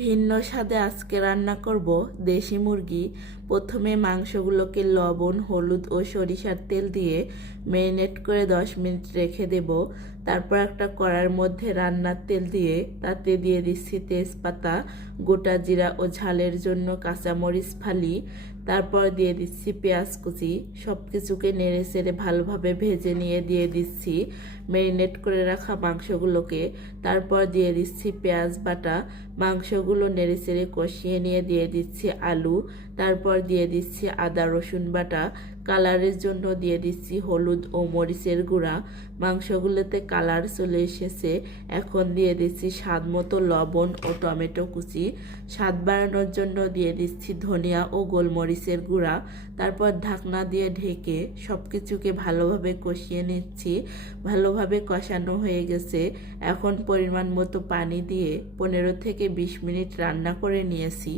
ভিন্ন স্বাদে আজকে রান্না করব দেশি মুরগি। প্রথমে মাংসগুলোকে লবণ, হলুদ ও সরিষার তেল দিয়ে ম্যারিনেট করে 10 মিনিট রেখে দেব। তারপর একটা কড়ার মধ্যে রান্নার তেল দিয়ে তাতে দিয়ে দিচ্ছি তেজপাতা, গোটা জিরা ও ঝালের জন্য কাঁচামরিচ ফালি। তারপর দিয়ে দিচ্ছি পেঁয়াজ কুচি। সব কিছুকে নেড়ে চেড়ে ভালোভাবে ভেজে নিয়ে দিয়ে দিচ্ছি ম্যারিনেট করে রাখা মাংসগুলোকে। তারপর দিয়ে দিচ্ছি পেঁয়াজ বাটা। মাংসগুলো নেড়ে চেড়ে কষিয়ে নিয়ে দিয়ে দিচ্ছি আলু। তারপর দিয়ে দিচ্ছি আদা রসুন বাটা। কালারের জন্য দিয়ে দিচ্ছি হলুদ ও মরিচের গুঁড়া। মাংসগুলোতে কালার চলে এসেছে, এখন দিয়ে দিচ্ছি স্বাদ মতো লবণ ও টমেটো কুচি। স্বাদ বাড়ানোর জন্য দিয়ে দিচ্ছি ধনিয়া ও গোলমরিচের গুঁড়া। তারপর ঢাকনা দিয়ে ঢেকে সব কিছুকে ভালোভাবে কষিয়ে নিচ্ছি। ভালোভাবে কষানো হয়ে গেছে, এখন পরিমাণ মতো পানি দিয়ে 15 থেকে 20 মিনিট রান্না করে নিয়েছি।